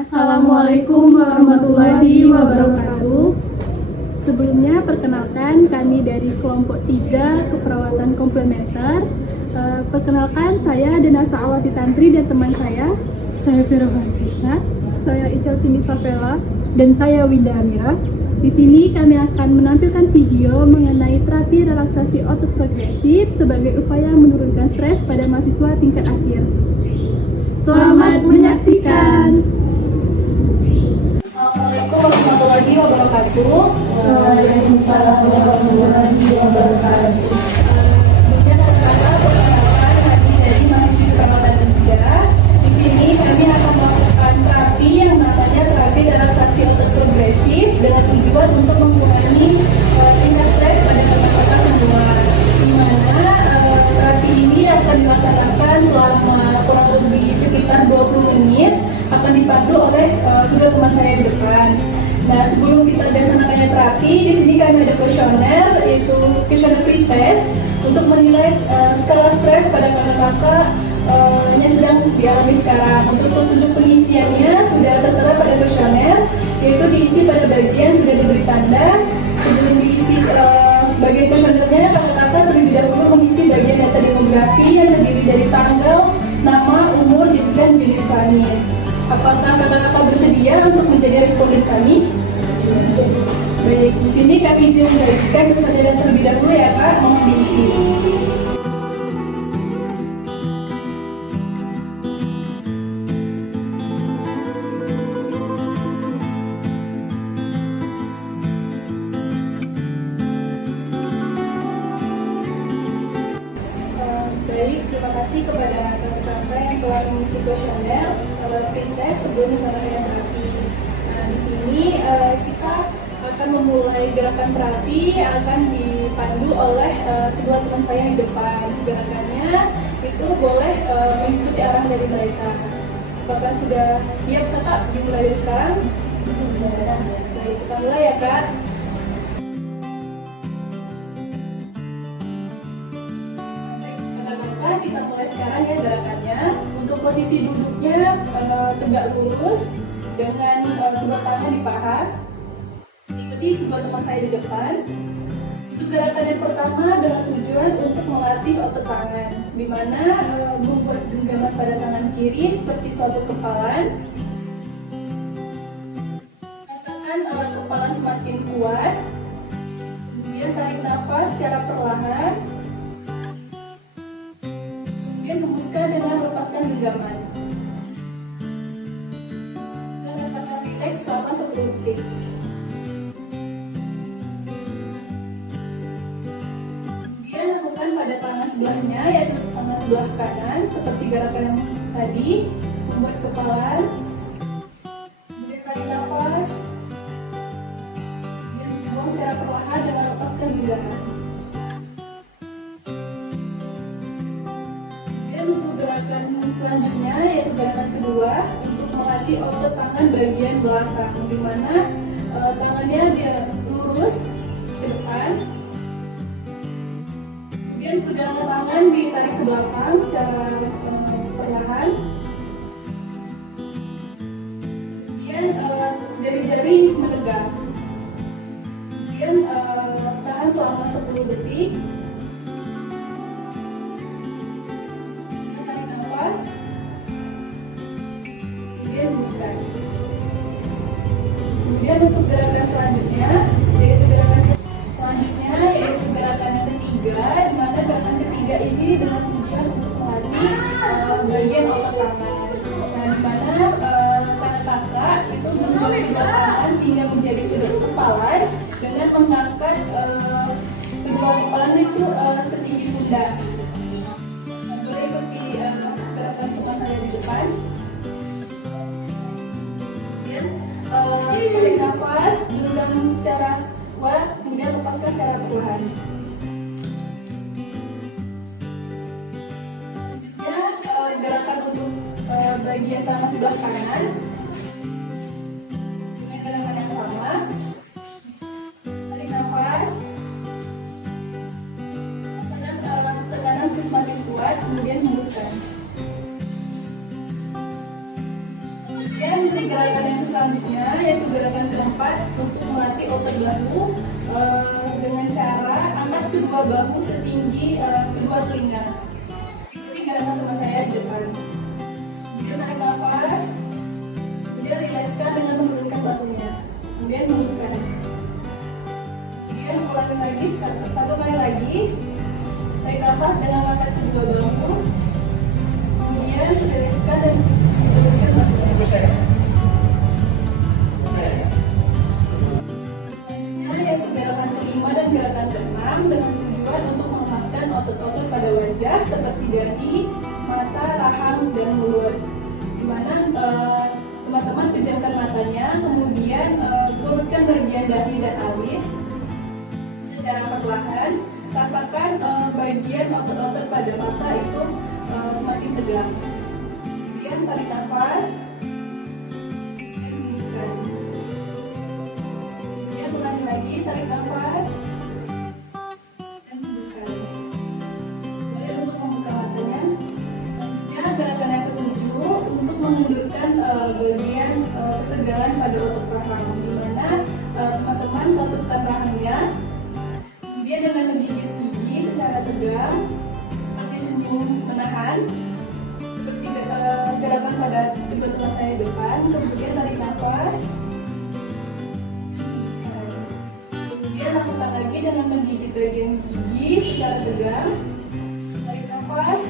Assalamualaikum warahmatullahi wabarakatuh. Sebelumnya perkenalkan kami dari kelompok 3 keperawatan komplementer. Perkenalkan saya Denasa Awati Tantri dan teman saya Vero Francesca, saya Ical Cindy Savela, dan saya Winda Amira. Di sini kami akan menampilkan video mengenai terapi relaksasi otot progresif sebagai upaya menurunkan stres pada mahasiswa tingkat akhir. Selamat menyaksikan. Assalamualaikum warahmatullahi wabarakatuh. Waalaikumsalam warahmatullahi wabarakatuh. Sebelumnya perkenalkan kami dari mahasiswa keperawatan kerja. Di sini kami akan melakukan terapi yang namanya terapi relaksasi otot progresif dengan tujuan untuk mengurangi tingkat stres pada kakak-kakak semua. Di mana terapi ini akan dilaksanakan selama kurang lebih sekitar 20 menit, akan dipandu oleh kedua teman saya di depan. Nah, sebelum kita melaksanakannya terapi, di sini kami ada kuesioner, yaitu kuesioner pretest untuk menilai skala stres pada kakak-kakak yang sedang dialami sekarang. Untuk petunjuk pengisiannya sudah tertera pada kuesioner, yaitu diisi pada bagian sudah diberi tanda. Sebelum diisi bagian kuesionernya, kakak-kakak terlebih dahulu mengisi bagian data demografi yang terdiri dari tanggal, nama, umur, dan jenis kelamin. Apakah kakak-kakak bersedia untuk menjadi responden kami? Baik, di sini kami izin membagikan kuesioner terlebih dahulu ya Kak, mohon diisi. Baik, terima kasih kepada kakak-kakak yang telah mengisi kuesioner pretest sebelum melaksanakan terapi. Nah, di sini kita akan memulai gerakan terapi yang akan dipandu oleh kedua teman saya di depan. Gerakannya itu boleh mengikuti arahan dari mereka. Apakah sudah siap kakak dimulai dari sekarang? Baik, kita mulai ya kak. Kita mulai sekarang ya gerakannya. Untuk posisi duduknya tegak lurus dengan kedua tangan di paha. Ikuti kedua teman saya di depan. Itu gerakan yang pertama dengan tujuan untuk melatih otot tangan, di mana membuat genggaman pada tangan kiri seperti suatu kepalan. Rasakan kepala semakin kuat. Kemudian tarik nafas secara perlahan. Hembuskan dengan melepaskan genggaman. Dan rasakan rileks selama 10 detik. Kemudian lakukan pada tangan sebelahnya, yaitu tangan sebelah kanan, seperti gerakan yang tadi, membuat kepalan. Kemudian tarik nafas. Kemudian buang secara perlahan dengan melepaskan genggaman. Untuk gerakan selanjutnya yaitu gerakan kedua untuk melatih otot tangan bagian belakang, di mana tangannya dia lurus ke depan, kemudian pergelangan tangan ditarik ke belakang secara perlahan, kemudian jari-jari menegak, kemudian tahan selama 10 detik. Kemudian untuk gerakan selanjutnya yaitu gerakan yang ketiga, di mana gerakan ketiga ini dengan tujuan untuk melatih bagian otot tangan. Nah, di mana tangan kakak itu menjadi tangan sehingga menjadi kedua kepalan dengan mengangkat kedua kepalan itu setinggi pundak. Boleh ikuti gerakan cuma saya di depan. Tarik nafas, genggam secara kuat, kemudian lepaskan secara perlahan. Selanjutnya gerakan untuk bagian tangan sebelah kanan dengan gerakan yang sama. Tarik nafas, rasakan tekanan semakin kuat, kemudian hembuskan. Kemudian gerakan bahu dengan cara angkat kedua bahu setinggi kedua telinga. Ikuti gerakan teman saya di depan. Kemudian tarik nafas. Kemudian rilekskan dengan menurunkan bahunya. Kemudian hembuskan. Kemudian ulangi lagi satu kali lagi. Tarik nafas dengan angkat kedua bahu. Kemudian rilekskan dan menurunkan bahunya. Yaitu gerakan kelima dan gerakan keenam dengan tujuan untuk melepaskan otot-otot pada wajah seperti dahi, mata, rahang, dan mulut. Di mana teman-teman pejamkan matanya, kemudian turunkan bagian dahi dan alis secara perlahan. Rasakan bagian otot-otot pada mata itu semakin tegang. Kemudian tarik nafas. Lagi tarik nafas dan hembuskan. Kemudian untuk membuka matanya. Selanjutnya gerakan yang ketujuh untuk mengendurkan bagian ketegangan pada otot rahang, di mana teman-teman tutupkan rahangnya, kemudian dengan menggigit gigi secara tegang seperti senyum menahan, seperti gerakan pada kedua teman saya depan. Kemudian tarik nafas. Kemudian lakukan lagi dengan menggigit bagian gigi secara tegang. Tarik nafas.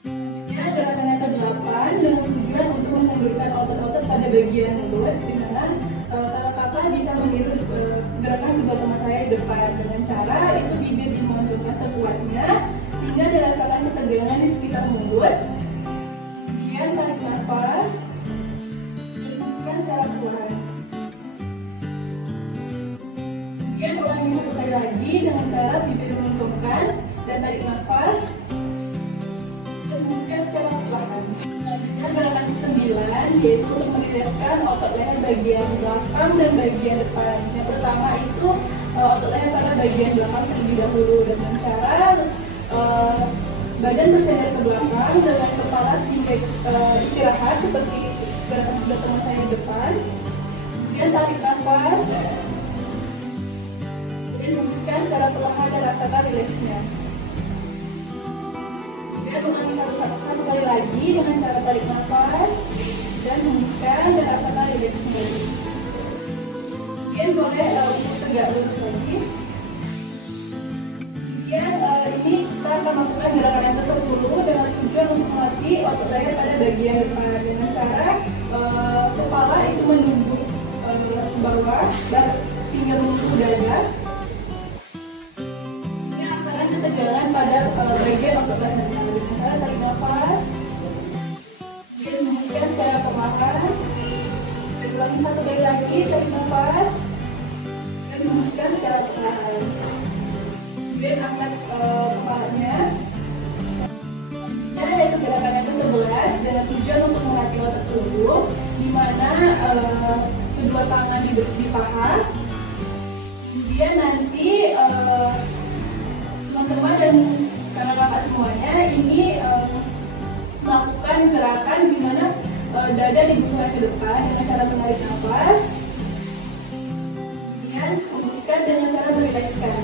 Selanjutnya gerakan yang ke-8 dengan tujuan untuk mengendurkan otot-otot pada bagian mulut, di mana kakak bisa meniru gerakan kedua teman saya di depan dengan cara itu bibir dimonjolkan sekuatnya sehingga dirasakan ketegangan di sekitar mulut. Kemudian tarik nafas. Secara perlahan. Kemudian ulangi satu kali lagi dengan cara bibir mengencangkan dan tarik nafas dan hembuskan secara perlahan. Selanjutnya gerakan ke-9 yaitu untuk merilekskan otot leher bagian belakang dan bagian depan. Yang pertama itu otot leher pada bagian belakang terlebih dahulu dengan cara badan bersender ke belakang dengan kepala sehingga istirahat seperti gerakan kedua teman saya di depan. Kemudian tarik nafas. Kemudian hembuskan secara perlahan dan rasakan rileksnya. Kemudian ulangi satu kali lagi dengan cara tarik nafas dan hembuskan dan rasakan rileksnya. Kemudian boleh tegak lurus lagi. Kemudian ini kita akan melakukan gerakan yang ke-10 dengan tujuan untuk melatih otot leher pada bagian depan dengan cara kepala itu menunduk ke bawah dan hingga menutup dada. Ini rasakan ketegangan pada bagian otot lehernya. Dengan cara tarik nafas, kemudian hembuskan secara perlahan. Dan ulangi satu kali lagi, tarik nafas dan hembuskan secara perlahan. Kemudian angkat kepalanya. Yaitu gerakan yang ke-11 dengan tujuan untuk melatih otot tubuh, di mana kedua tangan di paha. Kemudian nanti teman-teman dan kakak-kakak semuanya ini melakukan gerakan di mana dada dibusungkan ke depan dengan cara menarik nafas. Kemudian hembuskan dengan cara merilekskan.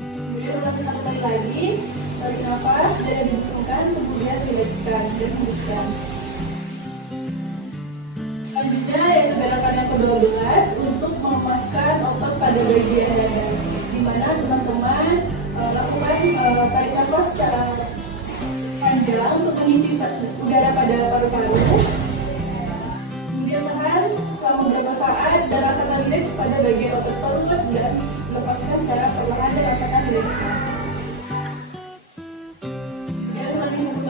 Kemudian ulangi satu kali lagi. Tarik nafas, dada dibusungkan, kemudian rilekskan dan hembuskan. Selanjutnya yaitu gerakan yang ke-12 untuk melepaskan otot pada bagian dada, di mana teman-teman lakukan tarik nafas secara panjang untuk mengisi udara pada paru-paru. Kemudian tahan selama beberapa saat dan rasakan rileks pada bagian otot perut dan lepaskan secara perlahan dan rasakan rilekskan.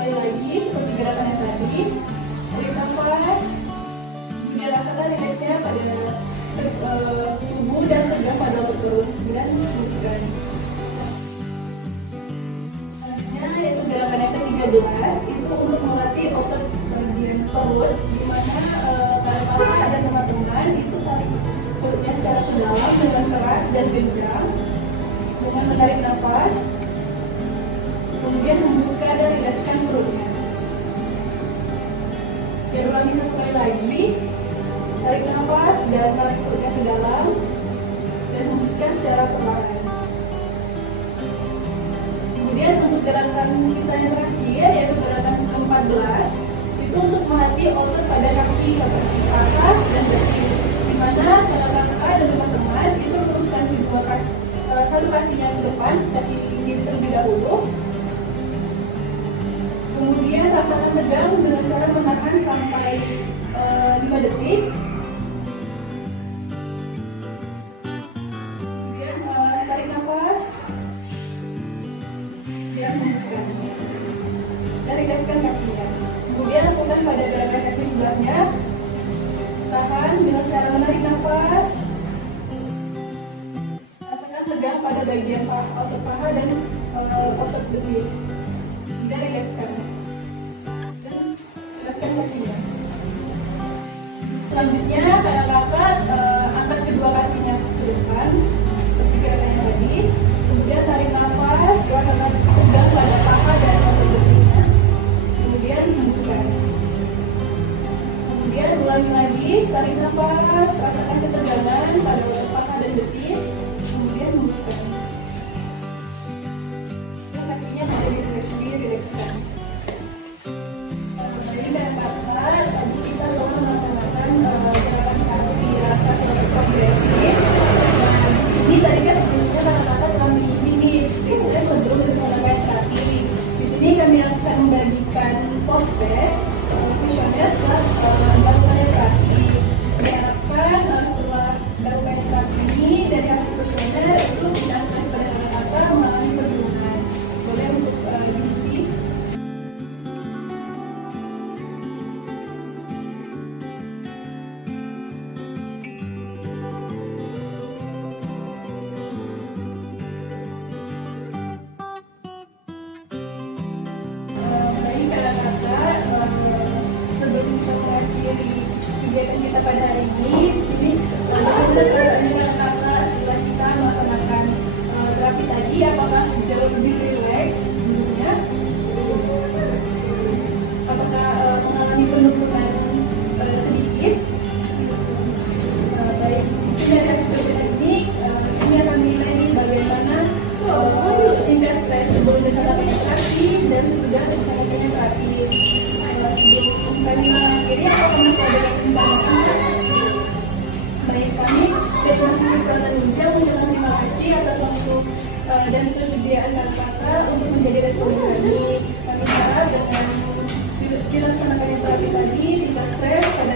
Lagi seperti gerakan yang tadi, tarik nafas, kemudian rasakan rileksnya pada tubuh dan tegang pada otot perut, kemudian hembuskan. Selanjutnya yaitu gerakan yang ke-13 itu untuk melatih otot bagian perut, di mana kakak dan teman-teman itu tarik perutnya secara ke dalam dengan keras dan kencang dengan menarik nafas. Kemudian hembuskan dan rilekskan perutnya. Dan ulangi satu kali lagi. Tarik nafas dan tarik perutnya ke dalam dan hembuskan secara perlahan. Kemudian untuk gerakan kita yang terakhir yaitu gerakan ke-14 itu untuk melatih otot pada kaki seperti paha dan betis. Dimana kalau kakak dan teman-teman itu luruskan satu kakinya ke depan, kaki kiri terlebih dahulu. Kemudian rasakan tegang dengan cara menahan sampai 5 detik. Kemudian tarik nafas dan hembuskan. Dan ringaskan kakinya. Kemudian lakukan pada gerakan kaki sebelahnya. Tahan dengan cara menarik nafas. Rasakan tegang pada bagian otot paha dan otot betis. Dan ringaskan. Dan ringaskan kakinya. Selanjutnya kakak angkat kedua kakinya ke depan seperti gerakannya tadi. Kemudian tarik nafas, rasakan tegang pada paha dan otot betisnya. Kemudian hembuskan. Kemudian ulangi lagi, tarik nafas, rasakan ketegangan pada otot paha dan betis. Kemudian hembuskan. Dan kakinya mulai dirilekskan. Jadi kakak, tadi kita telah melaksanakan gerakan kaki rasa seperti progresif. Ini tadi kan sebelumnya kakak telah mengisi nih tipsnya sebelum melaksanakan kaki. Di sini kami akan membagikan post test kuesioner buat melakukan kaki. Diharapkan setelah melakukan kaki ini dari hasil kuesioner itu bisa pada kakak mengalami penurunan. Boleh untuk diisi. Baik kakak, sebelum kita mengakhiri kegiatan kita pada hari ini, di sini bagaimana rasanya kakak setelah kita melaksanakan terapi tadi, apakah jauh lebih rileks sebelumnya? Apakah mengalami penurunan sedikit? Baik, mungkin dari hasil kajian ini akan menilai nih bagaimana tingkat stres sebelum dilaksanakan terapi dan sesudah dilaksanakan terapi. Sebelum kami mengakhiri, apakah masih ada yang ingin ditambahkan? Baik, kami dari Mahasiswa Peralatan Ninja mengucapkan terima kasih atas waktu dan kesediaan kakak untuk menjadi responden kami. Kami harap dengan dilaksanakannya terapi tadi, tingkat stres pada